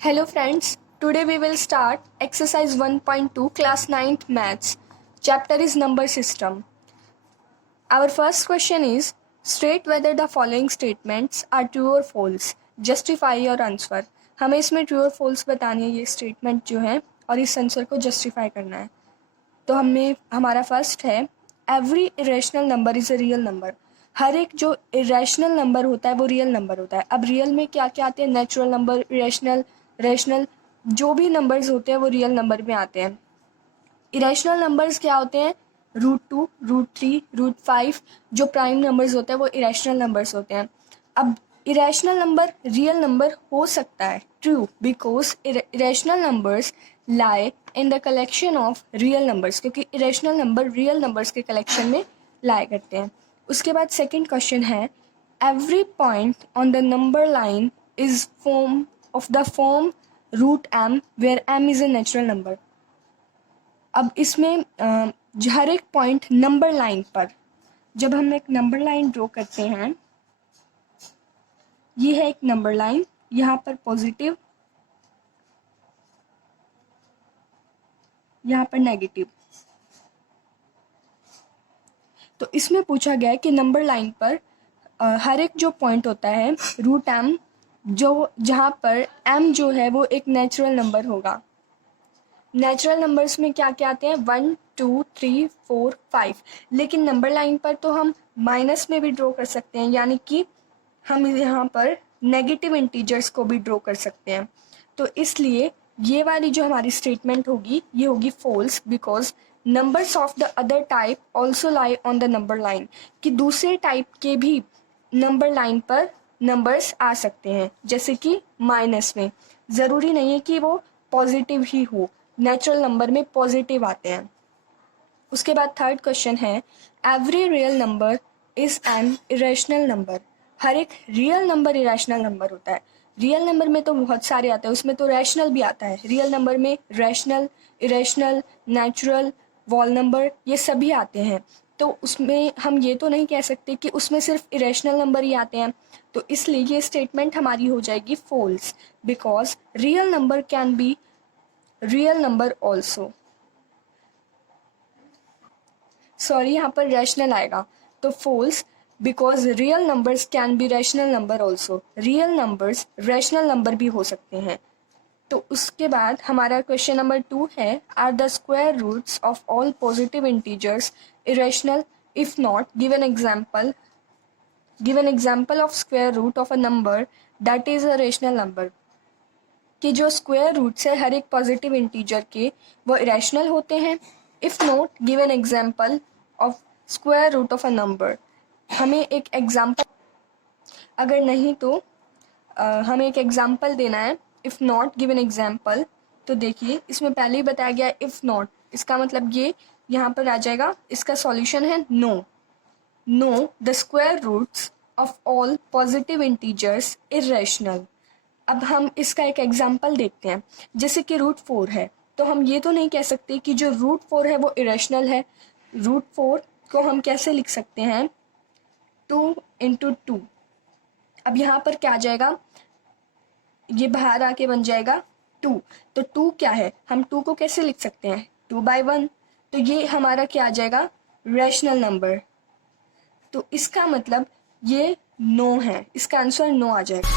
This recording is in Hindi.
Hello friends, today we will start exercise 1.2 class 9th maths. Chapter is number system. Our first question is state whether the following statements are true or false. Justify your answer. हमें इसमें true और false बतानी है ये statement जो है और इस आंसर को justify करना है. तो हमारा फर्स्ट है every irrational number is a real number. हर एक जो इरेशनल नंबर होता है वो रियल नंबर होता है. अब रियल में क्या क्या आते हैं? नेचुरल नंबर, इरेशनल, रेशनल, जो भी नंबर्स होते हैं वो रियल नंबर में आते हैं. इरेशनल नंबर्स क्या होते हैं? √2, √3, √5 जो प्राइम नंबर्स होते हैं वो इरेशनल नंबर्स होते हैं. अब इरेशनल नंबर रियल नंबर हो सकता है, true, because irrational numbers lie in the collection of real numbers, क्योंकि इरेशनल नंबर रियल नंबर्स के कलेक्शन में लाई करते हैं. उसके बाद सेकंड क्वेश्चन है every point on the number line is form of the form √m where m is a natural number. अब इसमें हर एक पॉइंट नंबर लाइन पर, जब हम एक नंबर लाइन ड्रॉ करते हैं, ये है एक नंबर लाइन, यहाँ पर पॉजिटिव, यहाँ पर नेगेटिव. तो इसमें पूछा गया है कि नंबर लाइन पर हर एक जो पॉइंट होता है √m, जो जहाँ पर m जो है वो एक नेचुरल नंबर होगा. नेचुरल नंबर्स में क्या क्या आते हैं? 1, 2, 3, 4, 5. लेकिन नंबर लाइन पर तो हम माइनस में भी ड्रॉ कर सकते हैं, यानी कि हम यहाँ पर नेगेटिव इंटीजर्स को भी ड्रॉ कर सकते हैं. तो इसलिए ये वाली जो हमारी स्टेटमेंट होगी ये होगी false, because numbers of the other type also lie on the number line, कि दूसरे टाइप के भी नंबर लाइन पर नंबर्स आ सकते हैं, जैसे कि माइनस में. ज़रूरी नहीं है कि वो पॉजिटिव ही हो, नेचुरल नंबर में पॉजिटिव आते हैं. उसके बाद थर्ड क्वेश्चन है every real number is an irrational number. हर एक रियल नंबर इरेशनल नंबर होता है. रियल नंबर में तो बहुत सारे आते हैं, उसमें तो रैशनल भी आता है. रियल नंबर में rational, irrational, natural, wall number, ये सभी आते हैं. तो उसमें हम ये तो नहीं कह सकते कि उसमें सिर्फ इरेशनल नंबर ही आते हैं. तो इसलिए ये स्टेटमेंट हमारी हो जाएगी false, because real number can be real number also. Sorry, यहाँ पर रैशनल आएगा, तो false, because real numbers can be rational number also. Real numbers rational number भी हो सकते हैं. तो उसके बाद हमारा क्वेश्चन नंबर 2 है are the square roots of all positive integers irrational? If not, give an example of square root of a number that is a rational number. कि जो स्क्वायर रूट्स है हर एक पॉजिटिव इंटीजर के वो इरेशनल होते हैं. If not, give an example of square root of a number. हमें एक एग्जाम्पल, अगर नहीं तो हमें एक एग्जाम्पल देना है. If not, give an example. तो देखिए इसमें पहले ही बताया गया इफ़ नॉट, इसका मतलब ये यहाँ पर आ जाएगा. इसका सॉल्यूशन है no the square roots of all positive integers irrational. अब हम इसका एक एग्जाम्पल देखते हैं. जैसे कि √4 है, तो हम ये तो नहीं कह सकते कि जो √4 है वो इरेशनल है. √4 को हम कैसे लिख सकते हैं? 2 × 2. अब यहाँ पर क्या आ जाएगा? ये बाहर आके बन जाएगा 2. तो 2 क्या है? हम 2 को कैसे लिख सकते हैं? 2/1. तो ये हमारा क्या आ जाएगा? Rational number. तो इसका मतलब ये नो है, इसका आंसर नो आ जाएगा.